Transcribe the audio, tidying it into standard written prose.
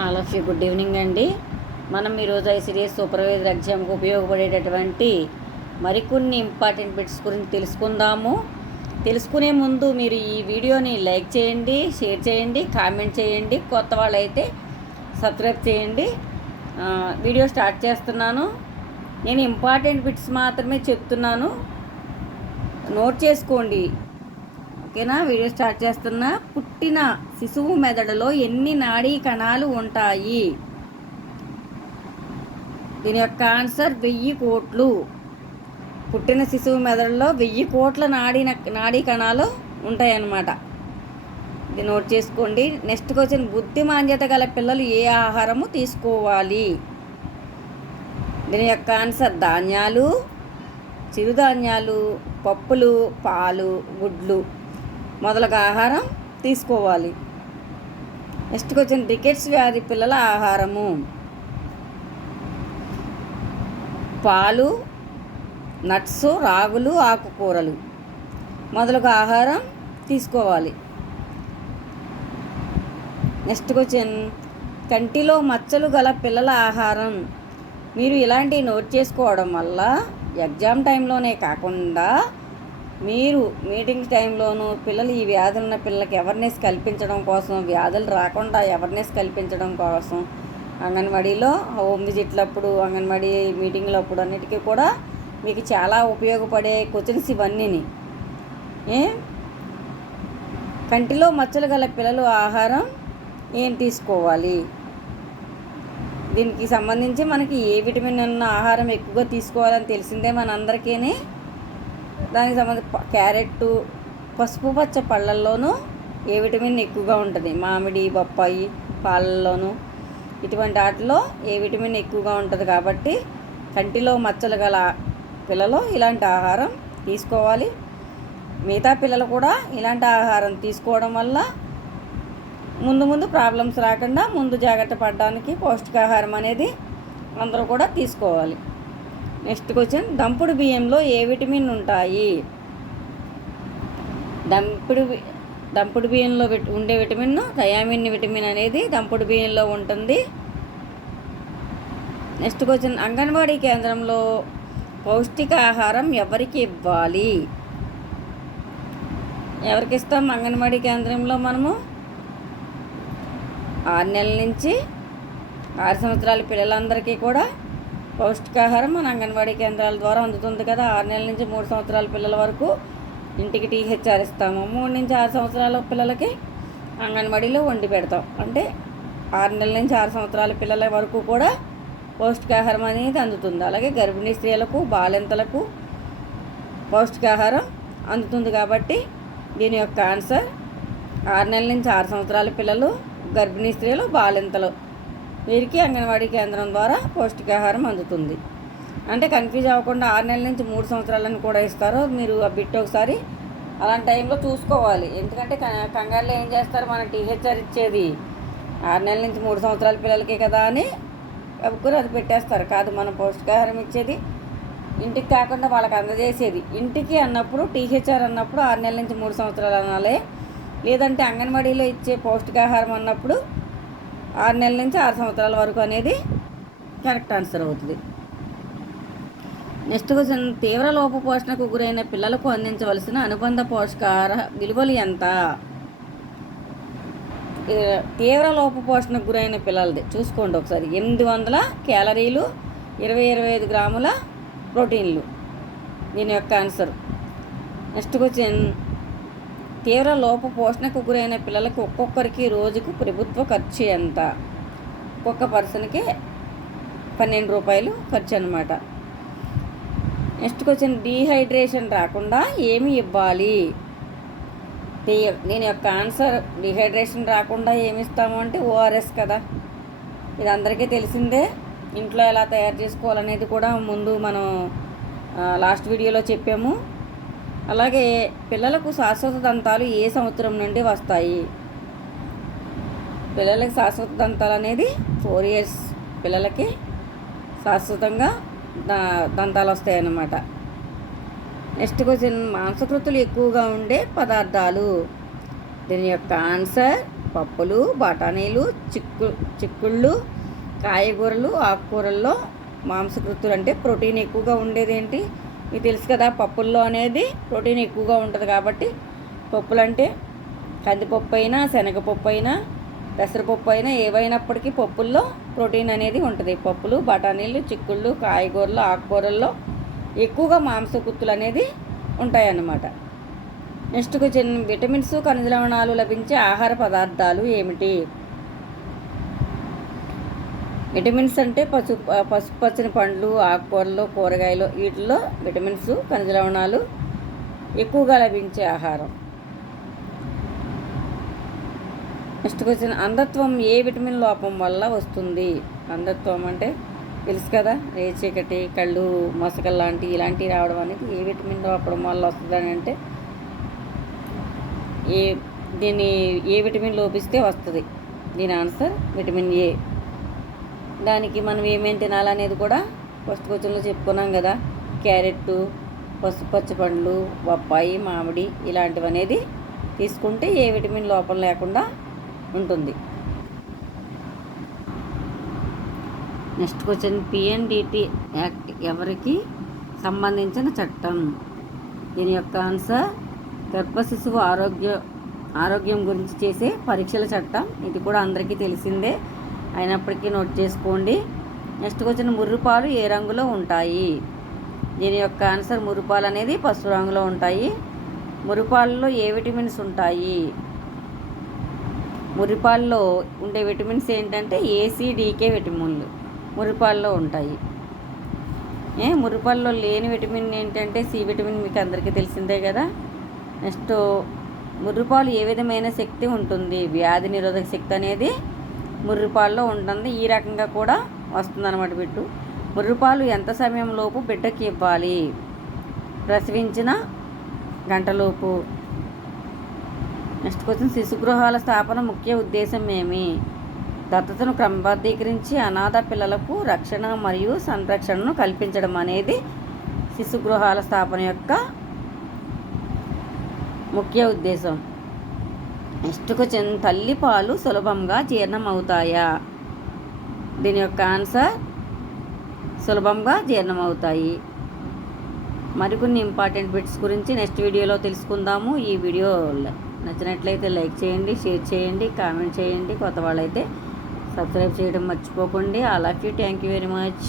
All of you good evening అండి. మనం ఈరోజు ఐసిడిఎస్ సూపర్వైజర్ ఎగ్జామ్కి ఉపయోగపడేటటువంటి మరికొన్ని ఇంపార్టెంట్ బిట్స్ గురించి తెలుసుకుందాము. తెలుసుకునే ముందు మీరు ఈ వీడియోని లైక్ చేయండి, షేర్ చేయండి, కామెంట్ చేయండి. కొత్త వాళ్ళైతే సబ్స్క్రైబ్ చేయండి. వీడియో స్టార్ట్ చేస్తున్నాను. నేను ఇంపార్టెంట్ బిట్స్ మాత్రమే చెప్తున్నాను, నోట్ చేసుకోండి. ఓకేనా? వీడియో స్టార్ట్ చేస్తున్నా. పుట్టిన శిశువు మెదడులో ఎన్ని నాడీ కణాలు ఉంటాయి? దీని యొక్క ఆన్సర్ 1000 కోట్లు. పుట్టిన శిశువు మెదడులో 1000 కోట్ల నాడీ కణాలు ఉంటాయన్నమాట. ఇది నోట్ చేసుకోండి. నెక్స్ట్ క్వశ్చన్, బుద్ధిమాంద్యత గల పిల్లలు ఏ ఆహారము తీసుకోవాలి? దీని యొక్క ఆన్సర్ ధాన్యాలు, చిరుధాన్యాలు, పప్పులు, పాలు, గుడ్లు మొదలగు ఆహారం తీసుకోవాలి. నెక్స్ట్ క్వశ్చన్, రికెట్స్ వ్యాధి పిల్లల ఆహారము? పాలు, నట్స్, రాగులు, ఆకుకూరలు మొదలగు ఆహారం తీసుకోవాలి. నెక్స్ట్ క్వశ్చన్, కంటిలో మచ్చలు గల పిల్లల ఆహారం? మీరు ఇలాంటివి నోట్ చేసుకోవడం వల్ల ఎగ్జామ్ టైంలోనే కాకుండా మీరు మీటింగ్స్ టైంలోనూ పిల్లలు ఈ వ్యాధులు ఉన్న పిల్లలకి అవేర్నెస్ కల్పించడం కోసం, వ్యాధులు రాకుండా అవేర్నెస్ కల్పించడం కోసం అంగన్వాడీలో హోమ్ విజిట్లప్పుడు, అంగన్వాడీ మీటింగ్లప్పుడు అన్నిటికీ కూడా మీకు చాలా ఉపయోగపడే క్వశ్చన్స్ ఇవన్నీని. కంటిలో మచ్చలు గల పిల్లలు ఆహారం ఏం తీసుకోవాలి? దీనికి సంబంధించి మనకి ఏ విటమిన్ ఉన్న ఆహారం ఎక్కువగా తీసుకోవాలని తెలిసిందే మనందరికీ. దానికి సంబంధించి క్యారెట్, పసుపు పచ్చ పళ్ళల్లోనూ ఏ విటమిన్ ఎక్కువగా ఉంటుంది? మామిడి, బొప్పాయి పాలల్లోనూ ఇటువంటి వాటిలో ఏ విటమిన్ ఎక్కువగా ఉంటుంది. కాబట్టి కంటిలో మచ్చలు గల పిల్లలు ఇలాంటి ఆహారం తీసుకోవాలి. మిగతా పిల్లలు కూడా ఇలాంటి ఆహారం తీసుకోవడం వల్ల ముందు ప్రాబ్లమ్స్ రాకుండా ముందు జాగ్రత్త పడడానికి పౌష్టికాహారం అనేది అందరూ కూడా తీసుకోవాలి. నెక్స్ట్ క్వశ్చన్, దంపుడు బియ్యంలో ఏ విటమిన్ ఉంటాయి? దంపుడు బియ్యంలో ఉండే విటమిన్ థయామిన్ విటమిన్ అనేది దంపుడు బియ్యంలో ఉంటుంది. నెక్స్ట్ క్వశ్చన్, అంగన్వాడీ కేంద్రంలో పౌష్టికాహారం ఎవరికి ఇవ్వాలి? ఎవరికి ఇస్తాం అంగన్వాడీ కేంద్రంలో? మనము 6 నెలల నుంచి 6 సంవత్సరాల పిల్లలందరికీ కూడా పౌష్టికాహారం మన అంగన్వాడీ కేంద్రాల ద్వారా అందుతుంది కదా. 6 నెలల నుంచి 3 సంవత్సరాల పిల్లల వరకు ఇంటికి టీహెచ్ఆర్ ఇస్తాము. 3 నుంచి 6 సంవత్సరాల పిల్లలకి అంగన్వాడీలో వండి పెడతాం. అంటే 6 నెలల నుంచి 6 సంవత్సరాల పిల్లల వరకు కూడా పౌష్టికాహారం అనేది అందుతుంది. అలాగే గర్భిణీ స్త్రీలకు, బాలింతలకు పౌష్టికాహారం అందుతుంది. కాబట్టి దీని యొక్క ఆన్సర్ 6 నెలల నుంచి 6 సంవత్సరాల పిల్లలు, గర్భిణీ స్త్రీలు, బాలింతలు వీరికి అంగన్వాడీ కేంద్రం ద్వారా పౌష్టికాహారం అందుతుంది. అంటే కన్ఫ్యూజ్ అవ్వకుండా 6 నెలల నుంచి 3 సంవత్సరాలను కూడా ఇస్తారు. మీరు ఆ బిట్ ఒకసారి అలాంటి టైంలో చూసుకోవాలి. ఎందుకంటే కంగారులో ఏం చేస్తారు, మన టీహెచ్ఆర్ ఇచ్చేది 6 నెలల నుంచి 3 సంవత్సరాల పిల్లలకే కదా అని కబుక్కుని అది పెట్టేస్తారు. కాదు, మనం పౌష్టికాహారం ఇచ్చేది ఇంటికి కాకుండా వాళ్ళకి అందజేసేది ఇంటికి అన్నప్పుడు, టీహెచ్ఆర్ అన్నప్పుడు 6 నెలల నుంచి 3 సంవత్సరాలు అనాలి. లేదంటే అంగన్వాడీలో ఇచ్చే పౌష్టికాహారం అన్నప్పుడు 6 నెలల నుంచి 6 సంవత్సరాల వరకు అనేది కరెక్ట్ ఆన్సర్ అవుతుంది. నెక్స్ట్ క్వశ్చన్, తీవ్ర లోపపోషణకు గురైన పిల్లలకు అందించవలసిన అనుబంధ పోషకాహార విలువలు ఎంత? తీవ్ర లోపపోషణకు గురైన పిల్లలది చూసుకోండి ఒకసారి. 800 క్యాలరీలు, 25 గ్రాముల ప్రోటీన్లు దీని యొక్క ఆన్సర్. నెక్స్ట్ క్వశ్చన్, తీవ్ర లోపపోషణకు గురైన పిల్లలకు ఒక్కొక్కరికి రోజుకు ప్రభుత్వ ఖర్చు ఎంత? ఒక్కొక్క పర్సన్కి 12 రూపాయలు ఖర్చు అన్నమాట. నెక్స్ట్ క్వశ్చన్, డీహైడ్రేషన్ రాకుండా ఏమి ఇవ్వాలి? దీని యొక్క ఆన్సర్, డీహైడ్రేషన్ రాకుండా ఏమి ఇస్తాము అంటే ఓఆర్ఎస్ కదా. ఇది అందరికీ తెలిసిందే. ఇంట్లో ఎలా తయారు చేసుకోవాలనేది కూడా ముందు మనం లాస్ట్ వీడియోలో చెప్పాము. అలాగే పిల్లలకు శాశ్వత దంతాలు ఏ సంవత్సరం నుండి వస్తాయి? పిల్లలకి శాశ్వత దంతాలు అనేది 4 years పిల్లలకి శాశ్వతంగా దంతాలు వస్తాయన్నమాట. నెక్స్ట్ క్వశ్చన్, మాంసకృతులు ఎక్కువగా ఉండే పదార్థాలు? దీని యొక్క ఆన్సర్ పప్పులు, బఠానీలు, చిక్కుళ్ళు, కాయగూరలు, ఆకుకూరల్లో మాంసకృత్తులు అంటే ప్రోటీన్ ఎక్కువగా ఉండేది ఏంటి మీకు తెలుసు కదా. పప్పుల్లో అనేది ప్రోటీన్ ఎక్కువగా ఉంటుంది కాబట్టి పప్పులు అంటే కందిపప్పు అయినా, శనగపప్పు అయినా, పెసరపప్పు అయినా ఏవైనప్పటికీ పప్పుల్లో ప్రోటీన్ అనేది ఉంటుంది. పప్పులు, బఠానీలు, చిక్కుళ్ళు, కాయగూరలు, ఆకుకూరల్లో ఎక్కువగా మాంసకృత్తులు అనేది ఉంటాయన్నమాట. నెక్స్ట్ కొంచెం విటమిన్స్, ఖనిజ లవణాలు లభించే ఆహార పదార్థాలు ఏమిటి? విటమిన్స్ అంటే పసుపచ్చని పండ్లు, ఆకుకూరలు, కూరగాయలు, వీటిల్లో విటమిన్స్, ఖనిజ లవణాలు ఎక్కువగా లభించే ఆహారం. నెక్స్ట్ క్వశ్చన్, అంధత్వం ఏ విటమిన్ లోపం వల్ల వస్తుంది? అంధత్వం అంటే తెలుసు కదా, రేచీకటి, కళ్ళు మసకలు ఇలాంటివి రావడం అనేది ఏ విటమిన్ లోపడం వల్ల వస్తుందని అంటే ఏ విటమిన్ లోపిస్తే వస్తుంది? దీని ఆన్సర్ విటమిన్ ఏ. దానికి మనం ఏమేమి తినాలనేది కూడా ఫస్ట్ క్వశ్చన్లో చెప్పుకున్నాం కదా. క్యారెట్, పసుపచ్చ పండ్లు, బొప్పాయి, మామిడి ఇలాంటివి అనేది తీసుకుంటే ఏ విటమిన్ లోపం లేకుండా ఉంటుంది. నెక్స్ట్ క్వశ్చన్, పిఎన్డిటి యాక్ట్ ఎవరికి సంబంధించిన చట్టం? దీని యొక్క ఆన్సర్ గర్భ శిశువు ఆరోగ్యం గురించి చేసే పరీక్షల చట్టం. ఇది కూడా అందరికీ తెలిసిందే, అయినప్పటికీ నోట్ చేసుకోండి. నెక్స్ట్ క్వశ్చన్, ముర్రుపాలు ఏ రంగులో ఉంటాయి? దీని యొక్క ఆన్సర్ ముర్రుపాలు అనేది పసుపు రంగులో ఉంటాయి. ముర్రుపాలలో ఏ విటమిన్స్ ఉంటాయి? ముర్రిపాల్లో ఉండే విటమిన్స్ ఏంటంటే ఏసీడీకే విటమిన్లు ముర్రిపాల్లో ఉంటాయి. ముర్రిపాల్లో లేని విటమిన్ ఏంటంటే సి విటమిన్, మీకు అందరికీ తెలిసిందే కదా. నెక్స్ట్, ముర్రిపాలు ఏ విధమైన శక్తి ఉంటుంది? వ్యాధి నిరోధక శక్తి అనేది ముర్రిపాల్లో ఉంటుంది. ఈ రకంగా కూడా వస్తుందన్నమాట బిడ్డు. ముర్రిపాలు ఎంత సమయంలోపు బిడ్డకి ఇవ్వాలి? ప్రసవించిన గంటలోపు. నెక్స్ట్ క్వశ్చన్, శిశుగృహాల స్థాపన ముఖ్య ఉద్దేశం ఏమి? దత్తతను క్రమబద్ధీకరించి అనాథ పిల్లలకు రక్షణ మరియు సంరక్షణను కల్పించడం అనేది శిశుగృహాల స్థాపన యొక్క ముఖ్య ఉద్దేశం. నెక్స్ట్ క్వశ్చన్, తల్లి పాలు సులభంగా జీర్ణం అవుతాయా? దీని యొక్క ఆన్సర్ సులభంగా జీర్ణం అవుతాయి. మరికొన్ని ఇంపార్టెంట్ బిట్స్ గురించి నెక్స్ట్ వీడియోలో తెలుసుకుందాము. ఈ వీడియో నచ్చినట్లయితే లైక్ చేయండి, షేర్ చేయండి, కామెంట్ చేయండి. కొత్త వాళ్ళైతే సబ్స్క్రైబ్ చేయడం మర్చిపోకండి. All of you, thank you very much.